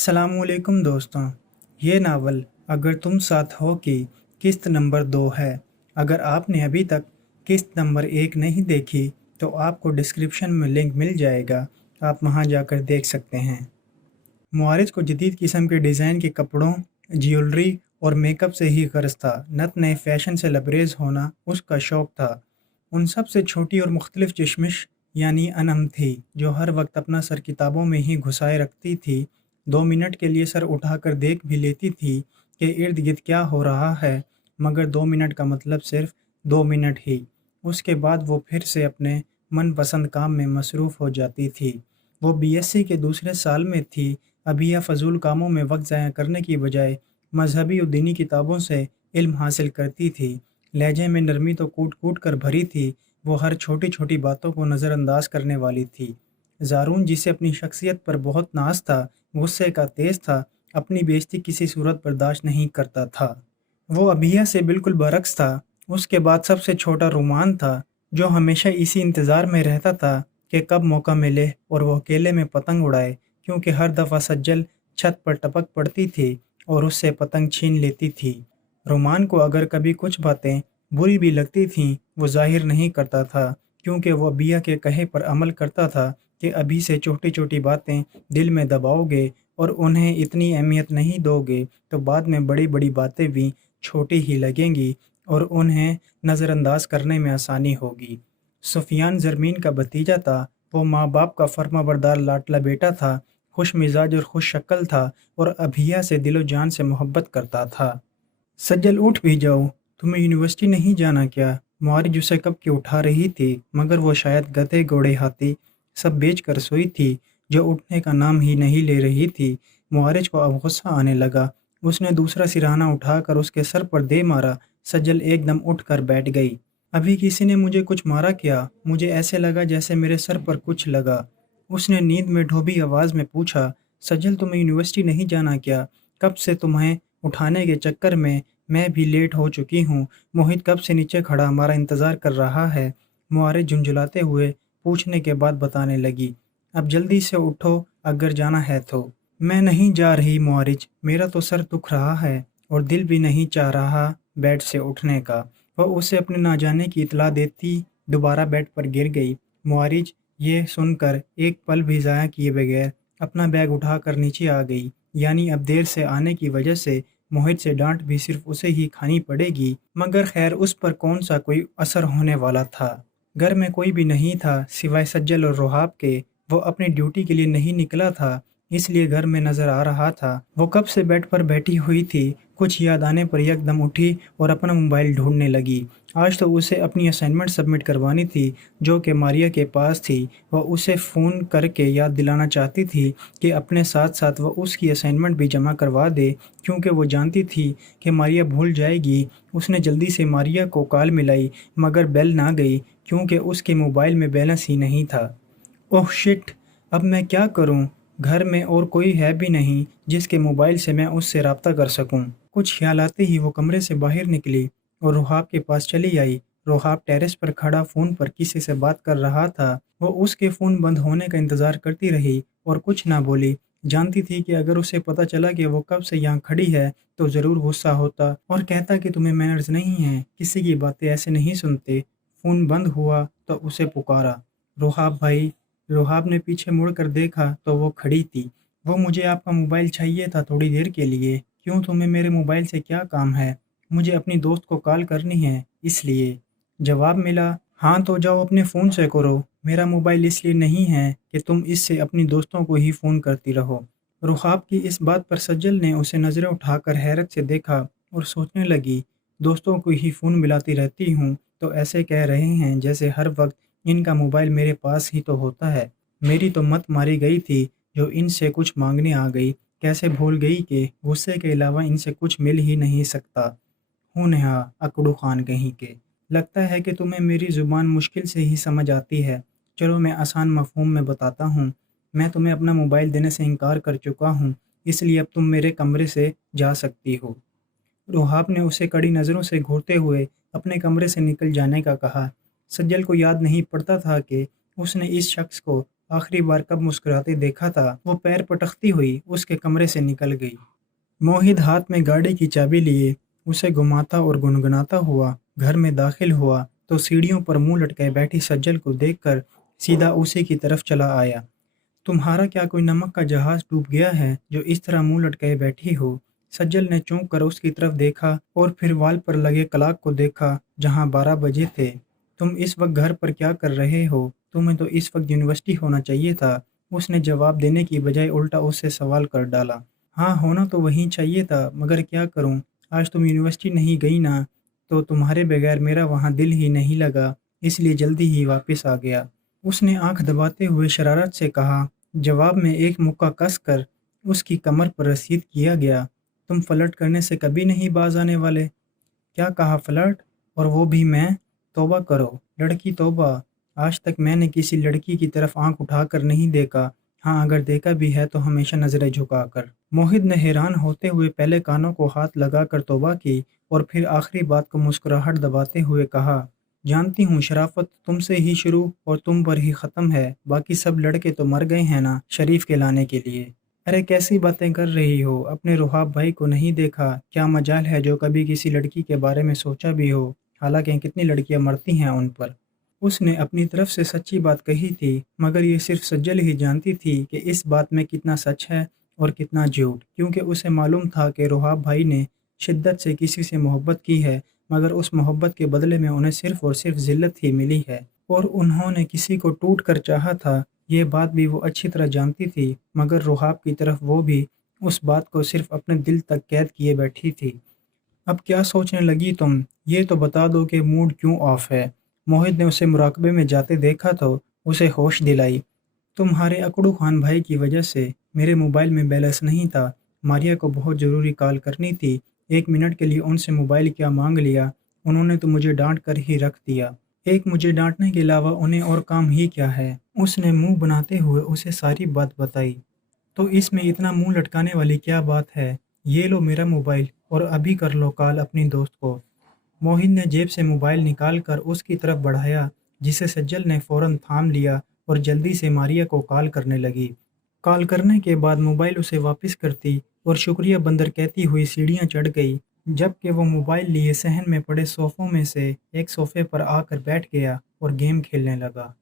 अस्सलाम वालेकुम दोस्तों। ये नावल अगर तुम साथ हो की किस्त नंबर 2 है। अगर आपने अभी तक किस्त नंबर 1 नहीं देखी तो आपको डिस्क्रिप्शन में लिंक मिल जाएगा, आप वहां जाकर देख सकते हैं। मुआरिज को जदीद किस्म के डिज़ाइन के कपड़ों, ज्वेलरी और मेकअप से ही गर्ज था। नत नए फैशन से लबरेज होना उसका शौक़ था। उन सब से छोटी और मुख्तलिफ चश्मिश यानी अनम थी, जो हर वक्त अपना सर किताबों में ही घुसाए रखती थी। 2 मिनट के लिए सर उठाकर देख भी लेती थी कि इर्द गिर्द क्या हो रहा है, मगर 2 मिनट का मतलब सिर्फ 2 मिनट ही। उसके बाद वो फिर से अपने मनपसंद काम में मसरूफ़ हो जाती थी। वो बीएससी के दूसरे साल में थी। अभी यह फ़जूल कामों में वक्त ज़ाया करने की बजाय मजहबी और दीनी किताबों से इल्म हासिल करती थी। लहजे में नरमी तो कूट कूट कर भरी थी। वो हर छोटी छोटी बातों को नज़रअंदाज करने वाली थी। ज़ारून, जिसे अपनी शख्सियत पर बहुत नाज था, गुस्से का तेज़ था, अपनी बेइज्जती किसी सूरत बर्दाश्त नहीं करता था। वो अभिया से बिल्कुल बरक्स था। उसके बाद सबसे छोटा रुमान था, जो हमेशा इसी इंतज़ार में रहता था कि कब मौका मिले और वो अकेले में पतंग उड़ाए, क्योंकि हर दफ़ा सज्जल छत पर टपक पड़ती थी और उससे पतंग छीन लेती थी। रुमान को अगर कभी कुछ बातें बुरी भी लगती थीं, वो ज़ाहिर नहीं करता था, क्योंकि वो अबिया के कहे पर अमल करता था कि अभी से छोटी छोटी बातें दिल में दबाओगे और उन्हें इतनी अहमियत नहीं दोगे तो बाद में बड़ी बड़ी बातें भी छोटी ही लगेंगी और उन्हें नज़रअंदाज करने में आसानी होगी। सुफियान ज़रमीन का भतीजा था। वो माँ बाप का फर्माबरदार लाडला बेटा था, खुश मिजाज और खुश शक्ल था और अभिया से दिलो जान से मोहब्बत करता था। सज्जल, उठ भी जाओ, तुम्हें यूनिवर्सिटी नहीं जाना क्या? मुआरिज उसे कब की उठा रही थी, मगर वो शायद गधे घोड़े हाथी सब बेच कर सोई थी, जो उठने का नाम ही नहीं ले रही थी। मुआरिज को अब गुस्सा आने लगा। उसने दूसरा सिरहाना उठाकर उसके सर पर दे मारा। सज्जल एकदम उठ कर बैठ गई। अभी किसी ने मुझे कुछ मारा क्या? मुझे ऐसे लगा जैसे मेरे सर पर कुछ लगा। उसने नींद में डूबी आवाज़ में पूछा। सज्जल, तुम्हें यूनिवर्सिटी नहीं जाना क्या? कब से तुम्हें उठाने के चक्कर में मैं भी लेट हो चुकी हूँ। मोहित कब से नीचे खड़ा हमारा इंतज़ार कर रहा है। मुआरिज झुंझुलाते हुए पूछने के बाद बताने लगी। अब जल्दी से उठो अगर जाना है तो। मैं नहीं जा रही मुआरिज, मेरा तो सर दुख रहा है और दिल भी नहीं चाह रहा बेड से उठने का। वह उसे अपने ना जाने की इतला देती दोबारा बेड पर गिर गई। मुआरिज ये सुनकर एक पल भी ज़ाया किए बगैर अपना बैग उठाकर नीचे आ गई। यानी अब देर से आने की वजह से मोहित से डांट भी सिर्फ उसे ही खानी पड़ेगी, मगर खैर उस पर कौन सा कोई असर होने वाला था। घर में कोई भी नहीं था सिवाय सज्जल और रोहाब के। वो अपनी ड्यूटी के लिए नहीं निकला था, इसलिए घर में नजर आ रहा था। वो कब से बेड पर बैठी हुई थी, कुछ याद आने पर एकदम उठी और अपना मोबाइल ढूंढने लगी। आज तो उसे अपनी असाइनमेंट सबमिट करवानी थी, जो कि मारिया के पास थी। वह उसे फ़ोन करके याद दिलाना चाहती थी कि अपने साथ साथ वह उसकी असाइनमेंट भी जमा करवा दे, क्योंकि वो जानती थी कि मारिया भूल जाएगी। उसने जल्दी से मारिया को कॉल मिलाई, मगर बेल ना गई, क्योंकि उसके मोबाइल में बैलेंस ही नहीं था। Oh shit! अब मैं क्या करूं? घर में और कोई है भी नहीं जिसके मोबाइल से मैं उससे रब्ता कर सकूं। कुछ ख्याल आते ही वो कमरे से बाहर निकली और रोहाब के पास चली आई। रोहाब टेरेस पर खड़ा फ़ोन पर किसी से बात कर रहा था। वो उसके फ़ोन बंद होने का इंतज़ार करती रही और कुछ ना बोली। जानती थी कि अगर उसे पता चला कि वो कब से यहाँ खड़ी है तो ज़रूर गुस्सा होता और कहता कि तुम्हें मैनर्स नहीं हैं, किसी की बातें ऐसे नहीं सुनते। फ़ोन बंद हुआ तो उसे पुकारा, रोहाब भाई। रोहाब ने पीछे मुड़कर देखा तो वो खड़ी थी। वो, मुझे आपका मोबाइल चाहिए था थोड़ी देर के लिए। क्यों, तुम्हें मेरे मोबाइल से क्या काम है? मुझे अपनी दोस्त को कॉल करनी है इसलिए। जवाब मिला, हाँ तो जाओ अपने फ़ोन से करो। मेरा मोबाइल इसलिए नहीं है कि तुम इससे अपनी दोस्तों को ही फ़ोन करती रहो। रुहाब की इस बात पर सज्जल ने उसे नज़रें उठाकर हैरत से देखा और सोचने लगी, दोस्तों को ही फ़ोन मिलाती रहती हूँ तो ऐसे कह रहे हैं जैसे हर वक्त इनका मोबाइल मेरे पास ही तो होता है। मेरी तो मत मारी गई थी जो इनसे कुछ मांगने आ गई। कैसे भूल गई कि गुस्से के अलावा इनसे कुछ मिल ही नहीं सकता। हूँ नेहा, अकड़ू खान कहीं के। लगता है कि तुम्हें मेरी ज़ुबान मुश्किल से ही समझ आती है। चलो मैं आसान मफ़हूम में बताता हूँ। मैं तुम्हें अपना मोबाइल देने से इनकार कर चुका हूँ, इसलिए अब तुम मेरे कमरे से जा सकती हो। रुहाब ने उसे कड़ी नज़रों से घूरते हुए अपने कमरे से निकल जाने का कहा। सज्जल को याद नहीं पड़ता था कि उसने इस शख्स को आखिरी बार कब मुस्कुराते देखा था। वो पैर पटकती हुई उसके कमरे से निकल गई। मोहित हाथ में गाड़ी की चाबी लिए उसे घुमाता और गुनगुनाता हुआ घर में दाखिल हुआ तो सीढ़ियों पर मुंह लटकाए बैठी सज्जल को देखकर सीधा उसी की तरफ चला आया। तुम्हारा क्या कोई नमक का जहाज डूब गया है जो इस तरह मुंह लटकाए बैठी हो। सज्जल ने चौंक कर उसकी तरफ देखा और फिर वाल पर लगे क्लॉक को देखा जहां 12 बजे थे। तुम इस वक्त घर पर क्या कर रहे हो, तुम्हें तो इस वक्त यूनिवर्सिटी होना चाहिए था। उसने जवाब देने की बजाय उल्टा उससे सवाल कर डाला। हाँ, होना तो वहीं चाहिए था, मगर क्या करूं, आज तुम यूनिवर्सिटी नहीं गई ना, तो तुम्हारे बगैर मेरा वहाँ दिल ही नहीं लगा, इसलिए जल्दी ही वापस आ गया। उसने आंख दबाते हुए शरारत से कहा। जवाब में एक मुक्का कसकर उसकी कमर पर रसीद किया गया। तुम फ्लर्ट करने से कभी नहीं बाज आने वाले। क्या कहा, फ्लर्ट? और वो भी मैं? तौबा करो लड़की तौबा, आज तक मैंने किसी लड़की की तरफ आंख उठाकर नहीं देखा। हाँ, अगर देखा भी है तो हमेशा नजरें झुकाकर। मोहित ने हैरान होते हुए पहले कानों को हाथ लगाकर तौबा की और फिर आखिरी बात को मुस्कुराहट दबाते हुए कहा, जानती हूँ शराफत तुमसे ही शुरू और तुम पर ही ख़त्म है, बाकी सब लड़के तो मर गए हैं ना शरीफ के लाने के लिए। अरे कैसी बातें कर रही हो, अपने रुहाब भाई को नहीं देखा? क्या मजाल है जो कभी किसी लड़की के बारे में सोचा भी हो, हालांकि कितनी लड़कियां मरती हैं उन पर। उसने अपनी तरफ से सच्ची बात कही थी, मगर ये सिर्फ सज्जल ही जानती थी कि इस बात में कितना सच है और कितना झूठ, क्योंकि उसे मालूम था कि रुहाब भाई ने शिद्दत से किसी से मोहब्बत की है, मगर उस मोहब्बत के बदले में उन्हें सिर्फ और सिर्फ ज़िल्लत ही मिली है। और उन्होंने किसी को टूट कर चाहा था, ये बात भी वो अच्छी तरह जानती थी, मगर रुहाब की तरफ वो भी उस बात को सिर्फ अपने दिल तक कैद किए बैठी थी। अब क्या सोचने लगी तुम, ये तो बता दो कि मूड क्यों ऑफ है। मोहित ने उसे मुराकबे में जाते देखा तो उसे होश दिलाई। तुम्हारे अकड़ू खान भाई की वजह से मेरे मोबाइल में बैलेंस नहीं था, मारिया को बहुत ज़रूरी कॉल करनी थी, 1 मिनट के लिए उनसे मोबाइल क्या मांग लिया, उन्होंने तो मुझे डांट कर ही रख दिया। एक मुझे डांटने के अलावा उन्हें और काम ही क्या है। उसने मुंह बनाते हुए उसे सारी बात बताई। तो इसमें इतना मुंह लटकाने वाली क्या बात है, ये लो मेरा मोबाइल और अभी कर लो कॉल अपनी दोस्त को। मोहित ने जेब से मोबाइल निकाल कर उसकी तरफ बढ़ाया, जिसे सज्जल ने फौरन थाम लिया और जल्दी से मारिया को कॉल करने लगी। कॉल करने के बाद मोबाइल उसे वापस करती और शुक्रिया बंदर कहती हुई सीढ़ियां चढ़ गई, जबकि वो मोबाइल लिए सहन में पड़े सोफ़ों में से एक सोफ़े पर आकर बैठ गया और गेम खेलने लगा।